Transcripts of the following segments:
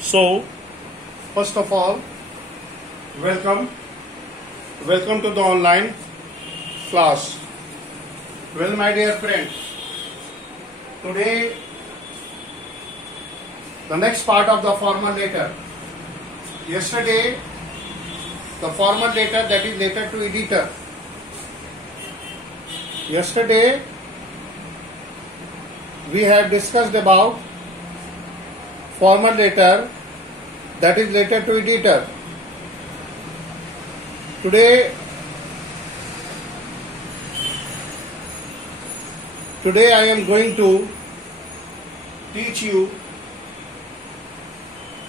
So, first of all, welcome to the online class. Well, my dear friends, today the next part of the formal letter. Yesterday, the formal letter, that is letter to editor. Yesterday, we have discussed about formal letter, that is letter to editor. Today I am going to teach you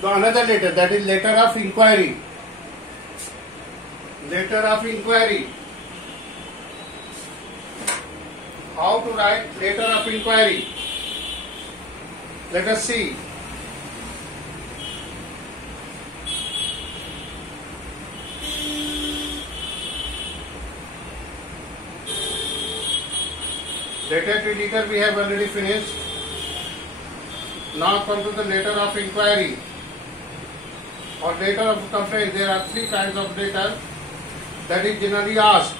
the another letter, that is letter of inquiry. Letter of inquiry. How to write letter of inquiry? Let us see. Letter to editor we have already finished. Now come to the letter of inquiry or letter of complaint. There are three kinds of letter that is generally asked.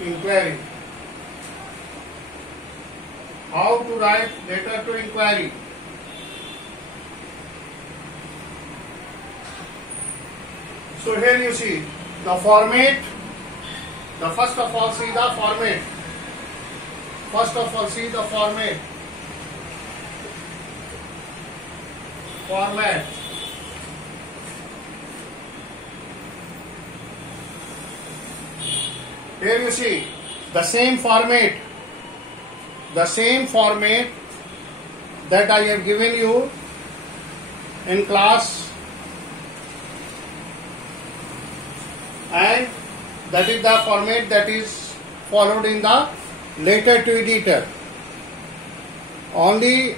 Inquiry. How to write letter to inquiry? So here you see the format. The first of all see the format. First of all see the format. Format. Here you see the same format that I have given you in class, and that is the format that is followed in the letter to editor. Only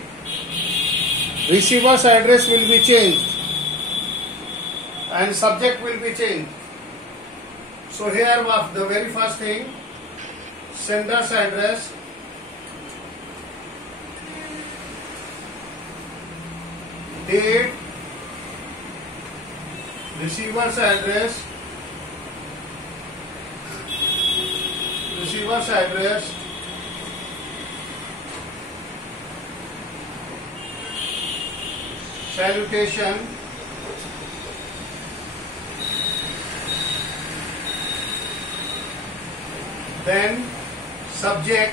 receiver's address will be changed and subject will be changed. So here was the very first thing, sender's address, date, receiver's address, salutation, then subject,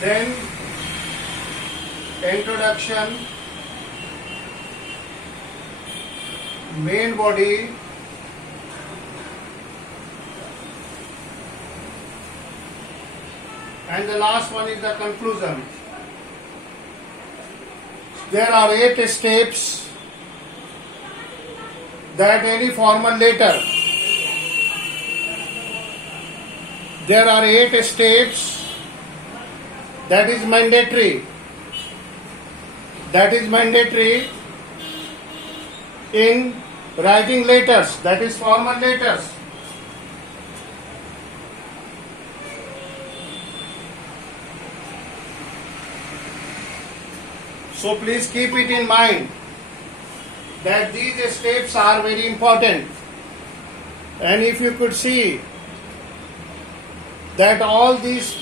then introduction, main body, and the last one is the conclusion. There are 8 steps that any formal letter. There are 8 steps that is mandatory. That is mandatory in writing letters, that is formal letters. So please keep it in mind that these steps are very important, and if you could see that all these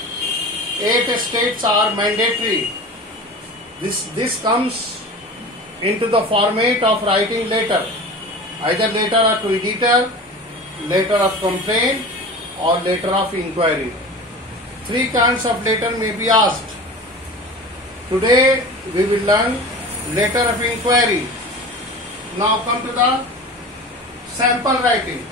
8 steps are mandatory, this comes into the format of writing letter, either letter to editor, letter of complaint, or letter of inquiry. 3 kinds of letter may be asked. Today we will learn letter of inquiry. Now come to the sample writing.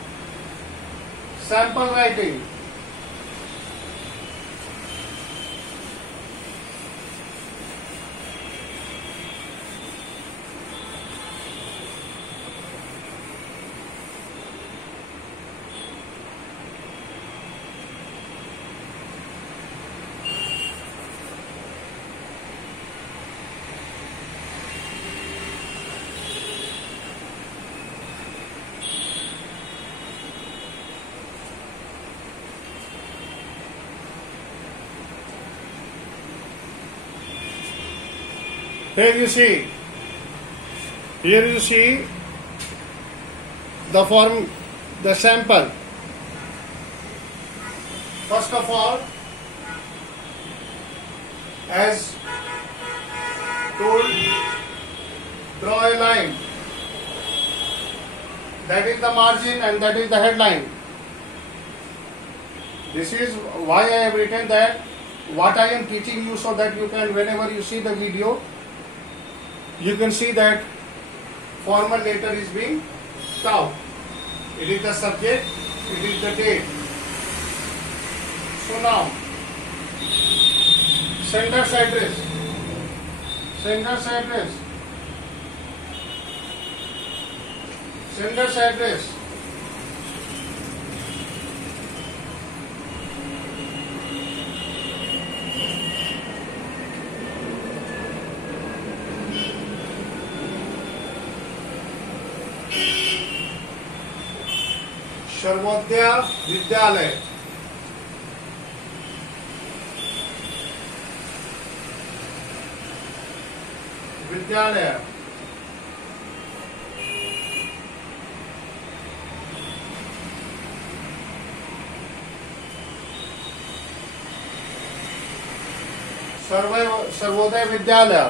Here you see the form, the sample. First of all, as told, draw a line. That is the margin and that is the headline. This is why I have written that what I am teaching you, so that you can, whenever you see the video, you can see that formal letter is being tau. It is the subject, it is the date. So now, sender's address. Sender's address. Sender's address. Sarvodaya Vidyalaya. विद्यालय. Sarvodaya Vidyalaya.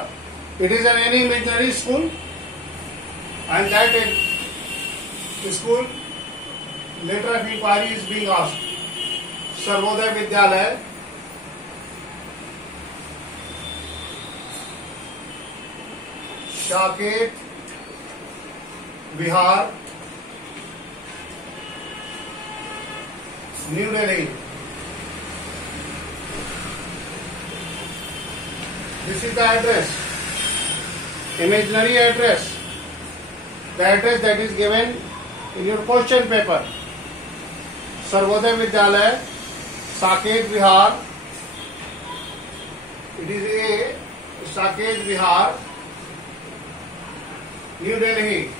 It is an any imaginary school, and that school letter of inquiry is being asked. Sarvodaya Vidyalaya. Saket Bihar, new Delhi. This is the address, imaginary address, the address that is given in your question paper. Sarvodaya Vidyalaya, Saket Bihar. It is a Saket Bihar, New Delhi.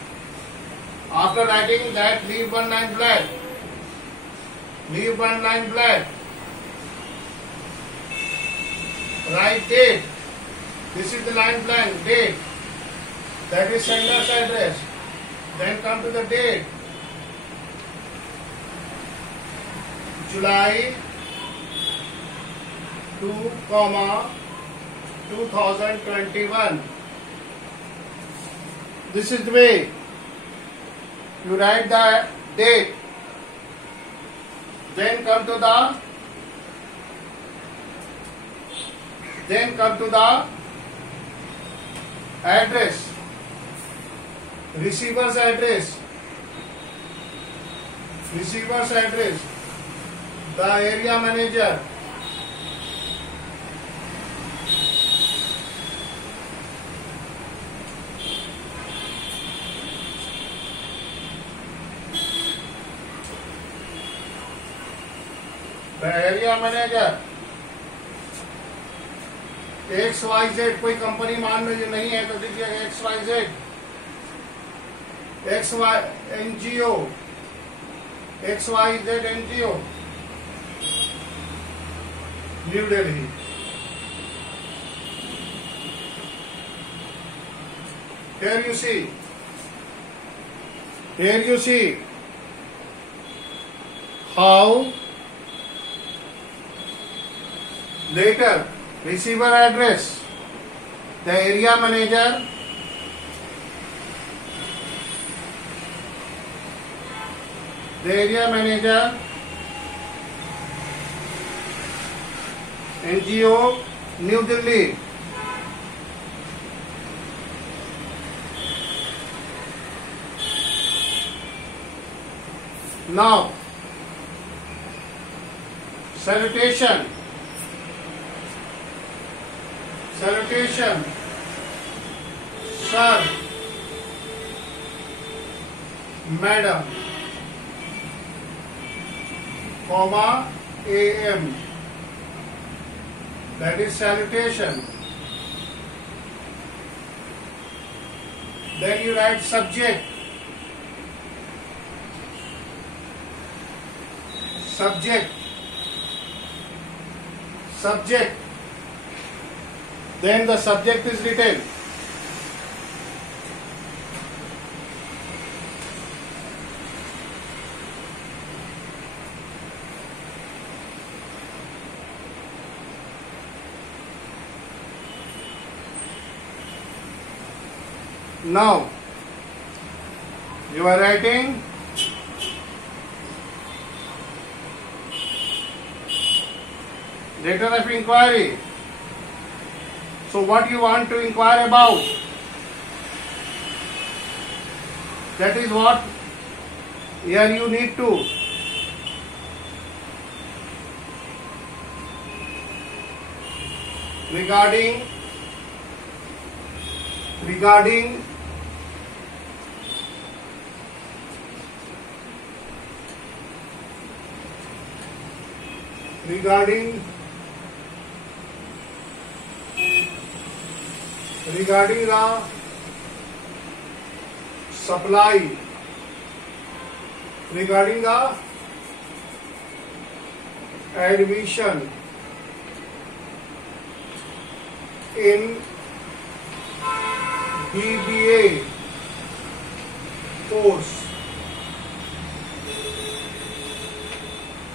After writing that, leave one line blank. Leave one line blank. Write date. This is the line blank, date. That is sender's address. Then come to the date. July 2, 2021. This is the way you write the date. Then come to the address, receiver's address, the area manager. XYZ, कोई company मान लो नहीं है तो दीजिए XYZ, NGO, XYZ NGO, new Delhi. Here you see how later receiver address, the area manager, NGO, New Delhi. Now, salutation, sir, madam, comma, AM. That is salutation. Then you write subject. Then the subject is written. Now you are writing letter of inquiry. So what you want to inquire about? That is what here you need to regarding the supply, regarding the admission in BBA course.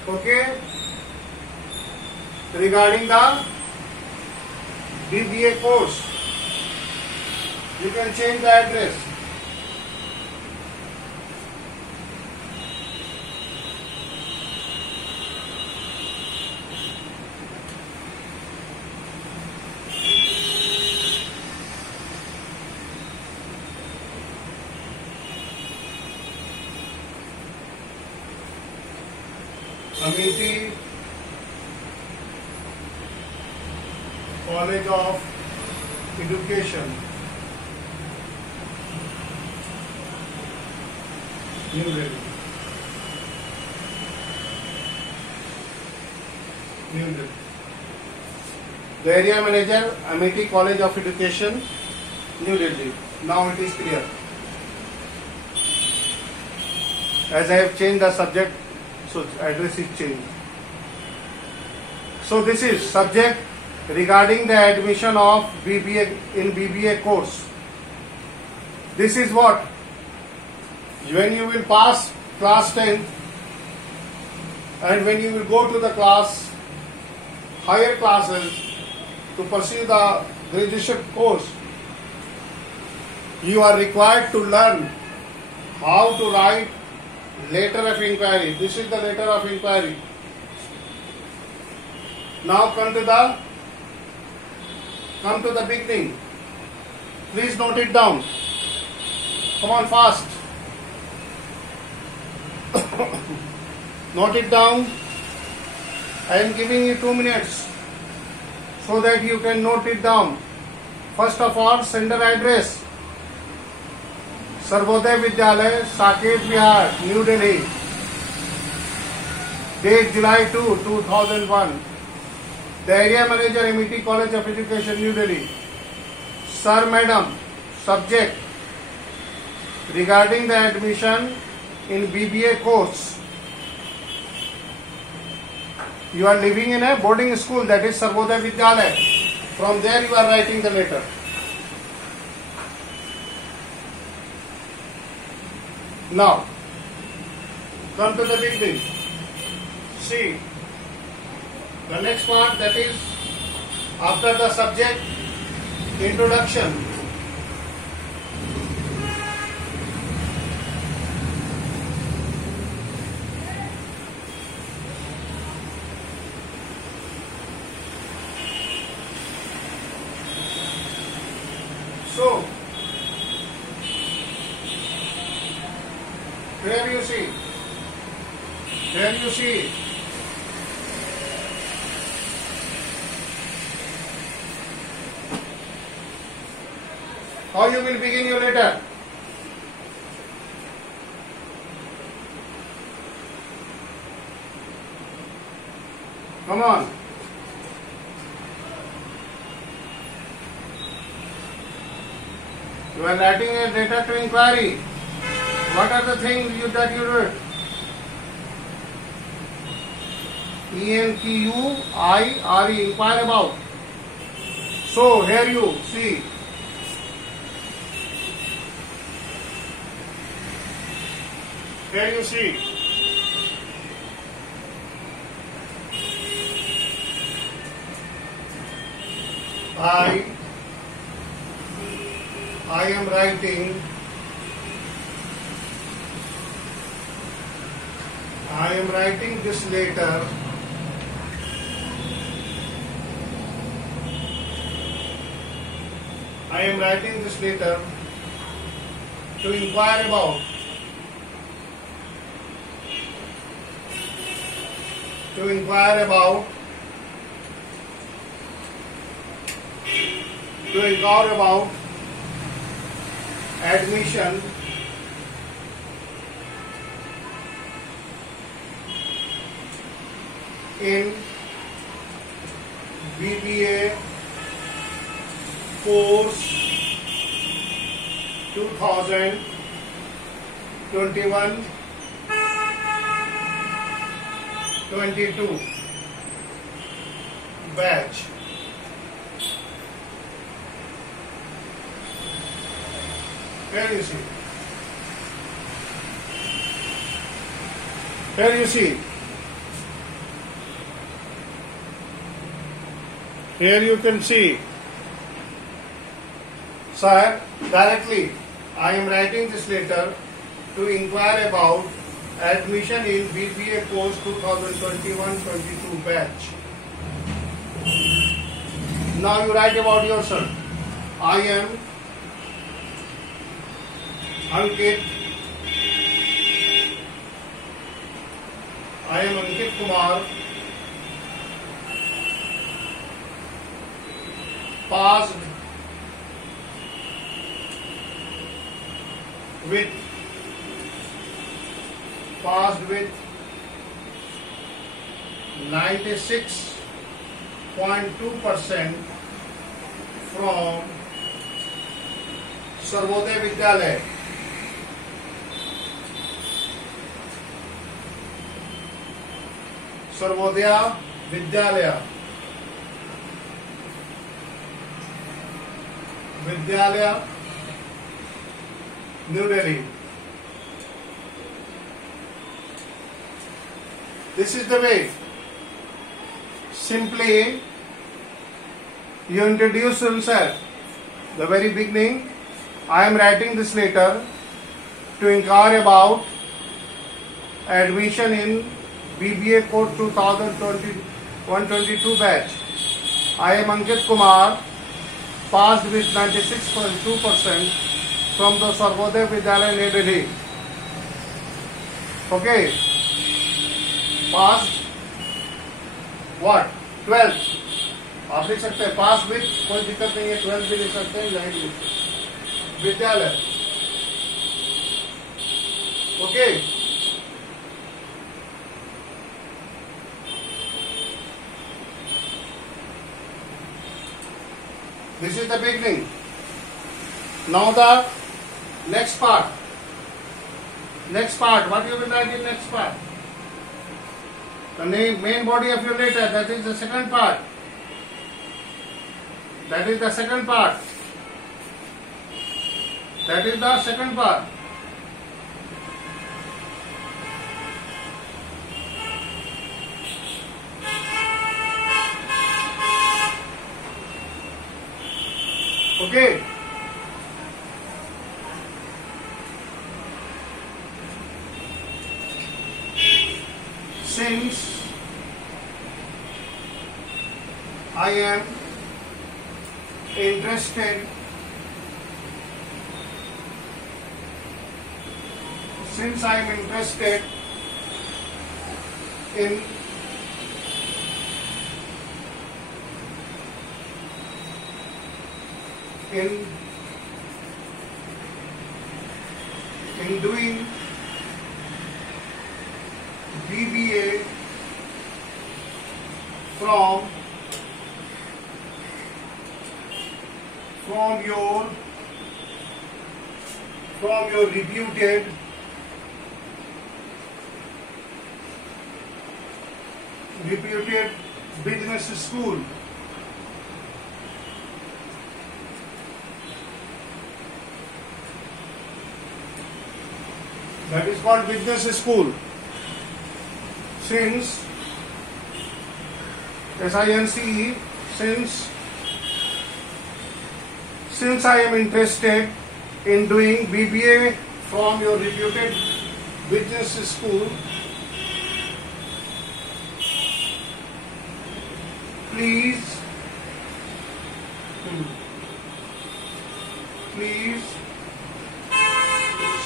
Okay, regarding the BBA course, you can change the address. Amity College of Education, New Delhi. The area manager, Amity College of Education, New Delhi. Now it is clear. As I have changed the subject, so address is changed. So this is subject regarding the admission of BBA in BBA course. This is what? When you will pass class 10 and when you will go to the class, higher classes to pursue the graduation course, you are required to learn how to write letter of inquiry. This is the letter of inquiry. Now come to the beginning. Please note it down. Come on fast. Note it down. I am giving you 2 minutes so that you can note it down. First of all, sender address. Sarvodaya Vidyalaya, Saket Vihar, new Delhi. Date July 2, 2001. The area manager, Amity College of Education, New Delhi. Sir, Madam. Subject regarding the admission in BBA course. You are living in a boarding school, that is Sarvodaya Vidyalaya. From there you are writing the letter. Now, come to the beginning. See, the next part, that is after the subject, introduction. So, here you see, how you will begin your letter. Come on. You are writing a letter to inquiry. What are the things that you wrote? ENQUIRE, inquire about. So here you see. Here you see. I I am writing this letter to inquire about admission in BBA course 2021-22 batch. Here you see. Here you can see. Sir, directly I am writing this letter to inquire about admission in BBA course 2021-22 batch. Now you write about yourself. I am Ankit Kumar, passed with 96.2% from Sarvodaya Vidyalaya. विद्यालय New Delhi. This is the way. Simply you introduce yourself. The very beginning, I am writing this letter to inquire about admission in BBA course 2021-22 batch. I am Ankit Kumar, passed with 96.2% from the Sarvodaya Vidyalaya, New Delhi. Okay. Passed what? 12th. आप लिख सकते हैं पास with, कोई दिक्कत नहीं है. 12th भी लिख सकते हैं, 9th लिख सकते हैं. विद्यालय. Okay. This is the beginning. Now the next part. What you will write in next part? The main body of your letter. That is the second part. That is the second part. Okay. Since I am interested in doing BBA from your reputed business school. That is called business school. Since SINCE, since I am interested in doing BBA from your reputed business school, please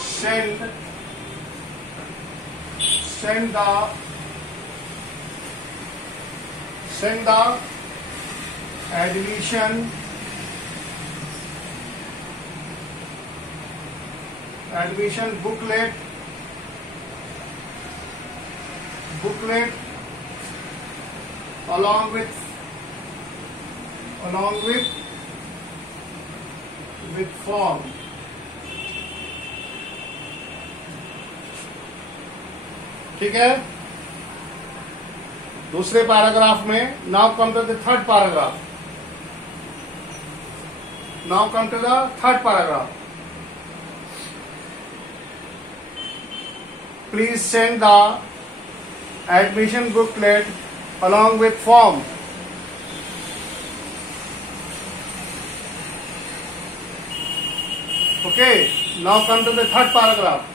send the admission booklet along with form. ठीक है, दूसरे paragraph में now come to the third paragraph. Please send the admission booklet along with form. Okay, now come to the third paragraph.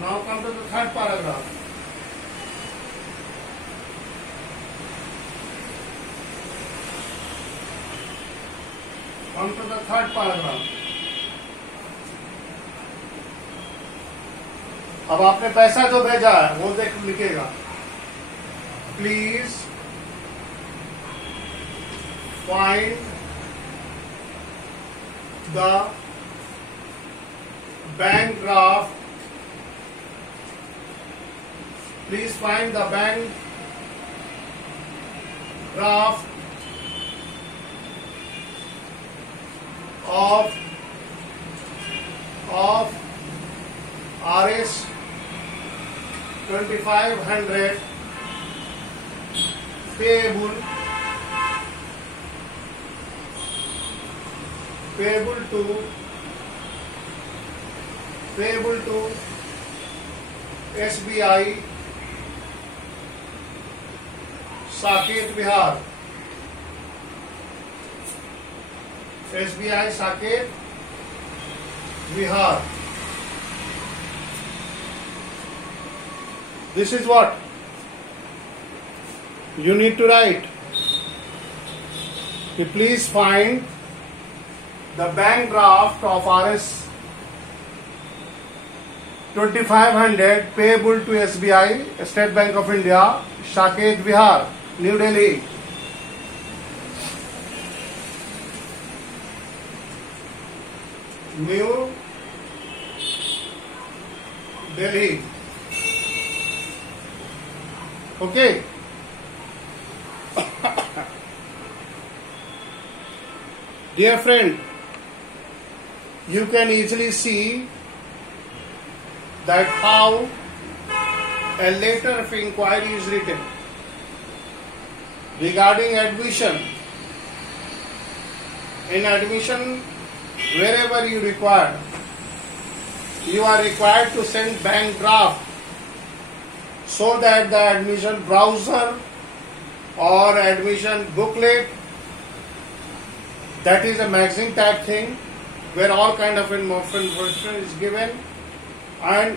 Now come to the third paragraph. Come to the third paragraph. अब आपने पैसा जो भेजा है वो देख लिखेगा. Please find the bank draft. Please find the bank draft of RS 2500 payable to SBI Saket Vihar. SBI Saket Vihar. This is what you need to write. Please find the bank draft of RS 2500 payable to SBI, State Bank of India, Saket Vihar, New Delhi. New Delhi. Okay. Dear friend, you can easily see that how a letter of inquiry is written regarding admission. In admission, wherever you require, you are required to send bank draft so that the admission browser or admission booklet, that is a magazine type thing where all kind of information is given, and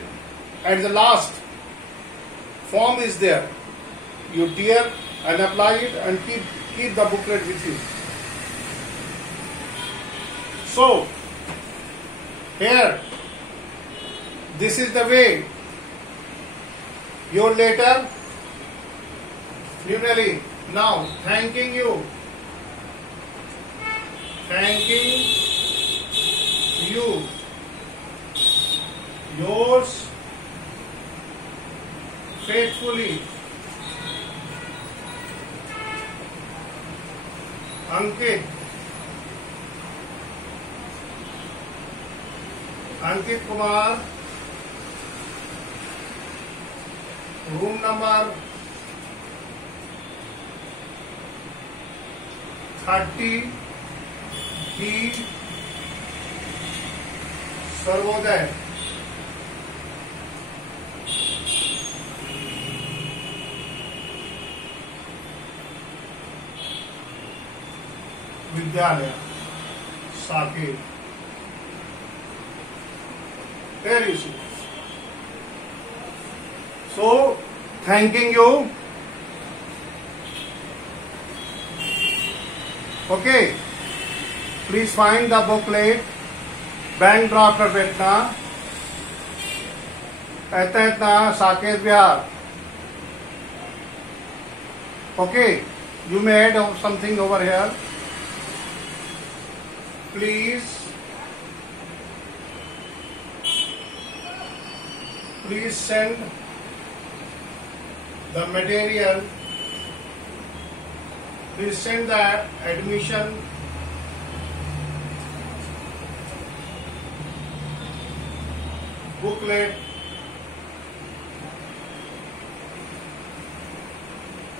at the last form is there. You tear and apply it and keep the booklet with you. So here, this is the way your letter, New Delhi. Now thanking you, yours faithfully, Ankit Kumar, room number 30B, Sarvodaya, Vidyalaya, Saket. There you see. So, thanking you. Okay. Please find the booklet. Bank draft रचना, एतना साकेत विहार. Okay. You may add something over here. Please send the material. Please send the admission booklet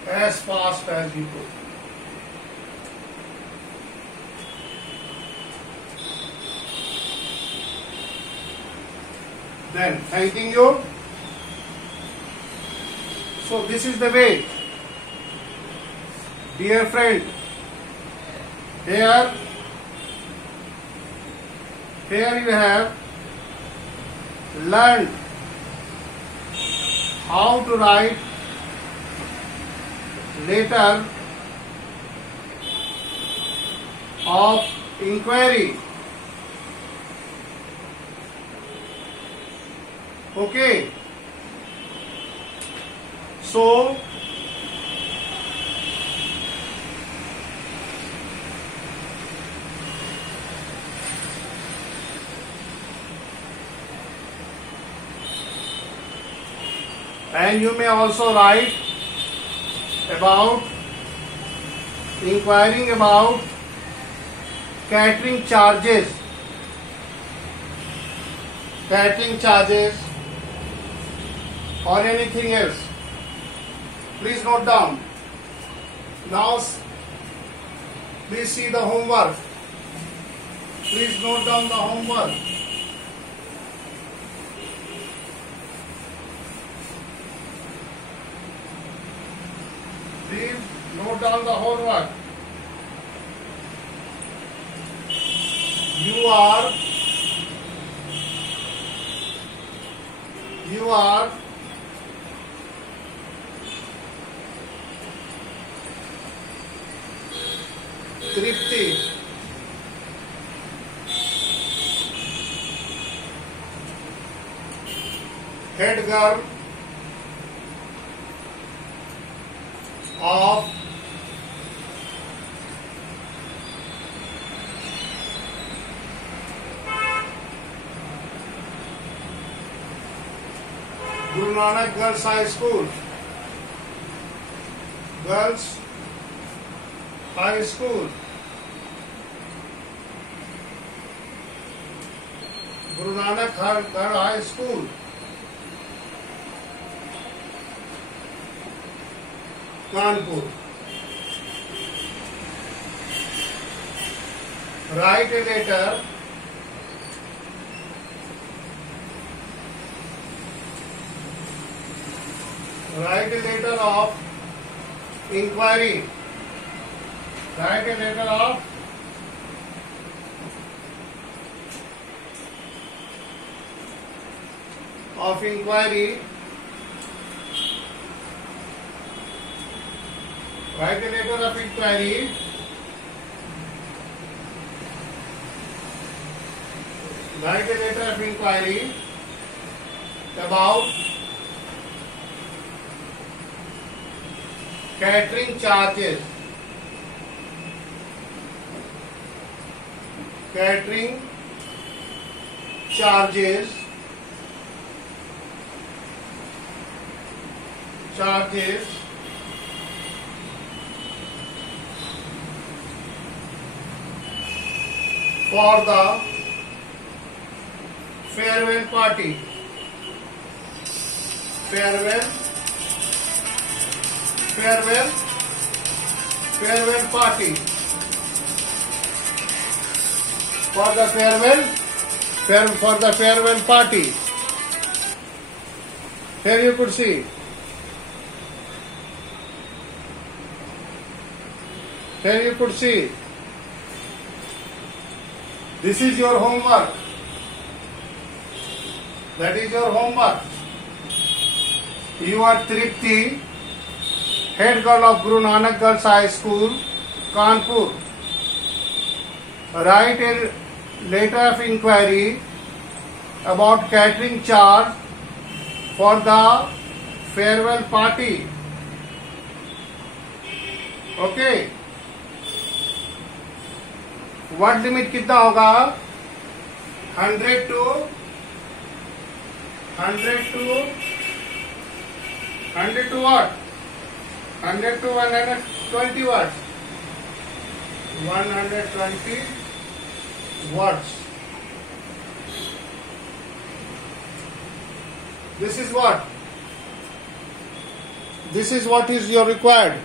as fast as you could. Then thanking you. So this is the way, dear friend. Here you have learned how to write letter of inquiry. Okay. So, and you may also write about inquiring about catering charges, or anything else. Please note down. Now, please see the homework. Please note down the homework. Please note down the homework. You are Tripti, head girl of Guru Nanak Girls High School. Girls High School. Guru Nanak Girls High School. Kanpur. Write a letter of inquiry. Write a letter of inquiry. Write a letter of inquiry about catering charges. For the farewell party. Farewell party. For the farewell for the farewell party. Here you could see. Here you could see. This is your homework. That is your homework. You are Tripti, head girl of Guru Nanak Girls High School, Kanpur. Write a letter of inquiry about catering charge for the farewell party. Okay. Word limit कितना होगा? 100 to what? 100 to 120 words. 120 words. This is what? This is what is your required.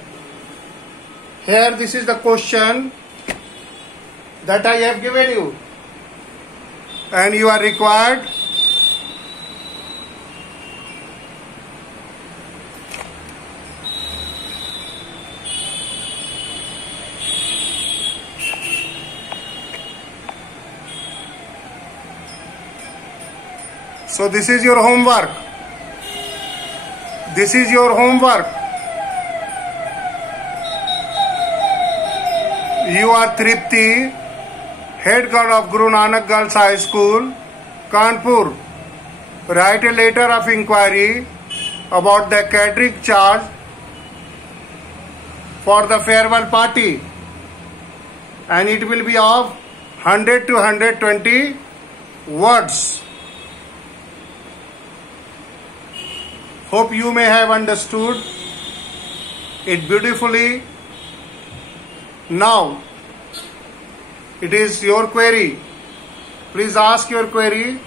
Here this is the question that I have given you. And you are required so this is your homework. This is your homework. You are Tripti, head girl of Guru Nanak Girls High School, Kanpur. Write a letter of inquiry about the catering charge for the farewell party, and it will be of 100 to 120 words. Hope you may have understood it beautifully. Now, it is your query. Please ask your query.